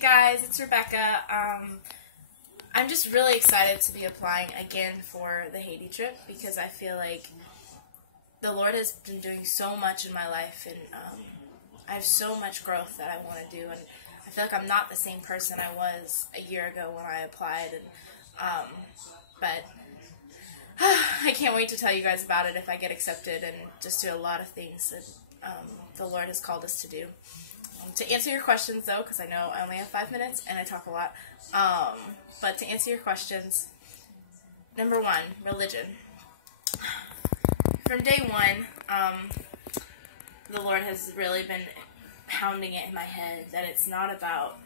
guys, it's Rebecca. I'm just really excited to be applying again for the Haiti trip because I feel like the Lord has been doing so much in my life, and I have so much growth that I want to do, and I feel like I'm not the same person I was a year ago when I applied, and but I can't wait to tell you guys about it if I get accepted, and just do a lot of things that the Lord has called us to do. To answer your questions, though, because I know I only have 5 minutes and I talk a lot, but to answer your questions, number one, religion. From day one, the Lord has really been pounding it in my head that it's not about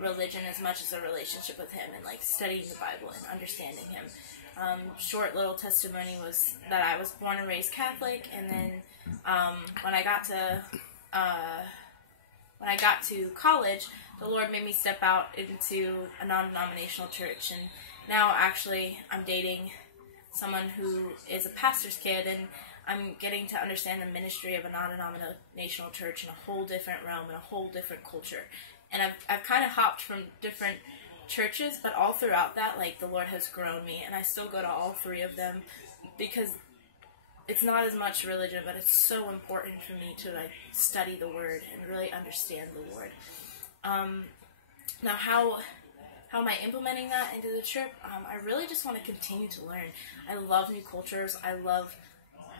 religion as much as a relationship with Him and like studying the Bible and understanding Him. Short little testimony was that I was born and raised Catholic, and then when I got to college, the Lord made me step out into a non-denominational church, and now actually I'm dating someone who is a pastor's kid, and I'm getting to understand the ministry of a non-denominational church in a whole different realm and a whole different culture. And I've kind of hopped from different churches, but all throughout that, like, the Lord has grown me, and I still go to all three of them because it's not as much religion, but it's so important for me to like study the Word and really understand the Word. Now, how am I implementing that into the trip? I really just want to continue to learn. I love new cultures. I love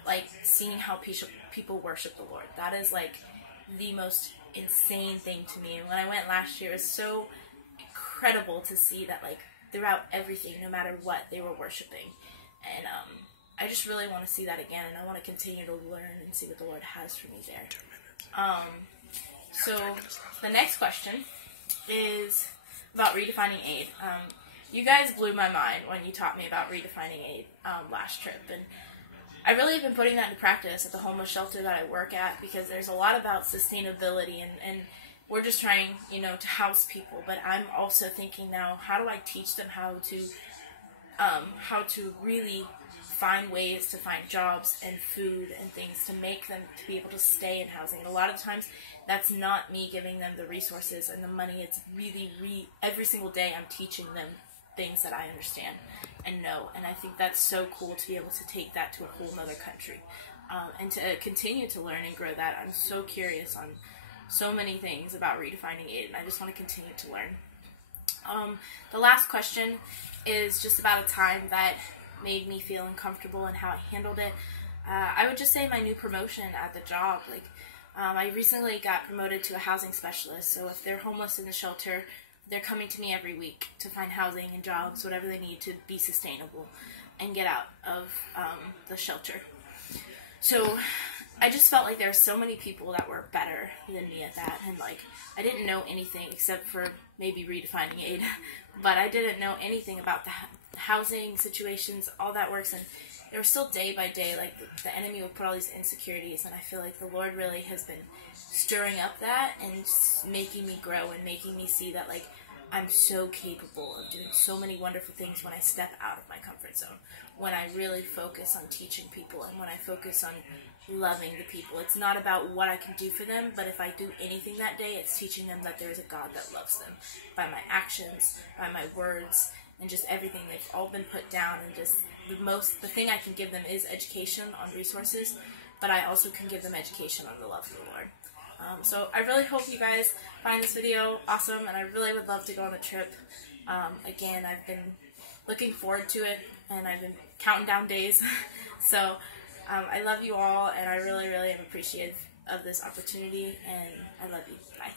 like seeing how people worship the Lord. That is like the most insane thing to me. And when I went last year, it was so incredible to see that like throughout everything, no matter what, they were worshiping. And I just really want to see that again, and I want to continue to learn and see what the Lord has for me there. So the next question is about redefining aid. You guys blew my mind when you taught me about redefining aid last trip, and I really have been putting that into practice at the homeless shelter that I work at, because there's a lot about sustainability, and we're just trying, to house people, but I'm also thinking now, how do I teach them how to really find ways to find jobs and food and things to make them to be able to stay in housing. And a lot of times that's not me giving them the resources and the money. It's really every single day I'm teaching them things that I understand and know. And I think that's so cool to be able to take that to a whole nother country, and to continue to learn and grow that. I'm so curious on so many things about redefining aid, and I just want to continue to learn. The last question is just about a time that made me feel uncomfortable and how I handled it. I would just say my new promotion at the job. I recently got promoted to a housing specialist, so if they're homeless in the shelter, they're coming to me every week to find housing and jobs, whatever they need to be sustainable and get out of the shelter. So I just felt like there were so many people that were better than me at that, and I didn't know anything except for maybe redefining aid, but I didn't know anything about the housing situations, all that works, and there was still day by day, the enemy would put all these insecurities, and I feel like the Lord really has been stirring up that and making me grow and making me see that I'm so capable of doing so many wonderful things when I step out of my comfort zone, when I really focus on teaching people and when I focus on loving the people. It's not about what I can do for them, but if I do anything that day, it's teaching them that there is a God that loves them by my actions, by my words, and just everything. They've all been put down, and just the thing I can give them is education on resources, but I also can give them education on the love of the Lord. So I really hope you guys find this video awesome, and I really would love to go on a trip. Again, I've been looking forward to it, and I've been counting down days. So I love you all, and I really, really am appreciative of this opportunity, and I love you. Bye.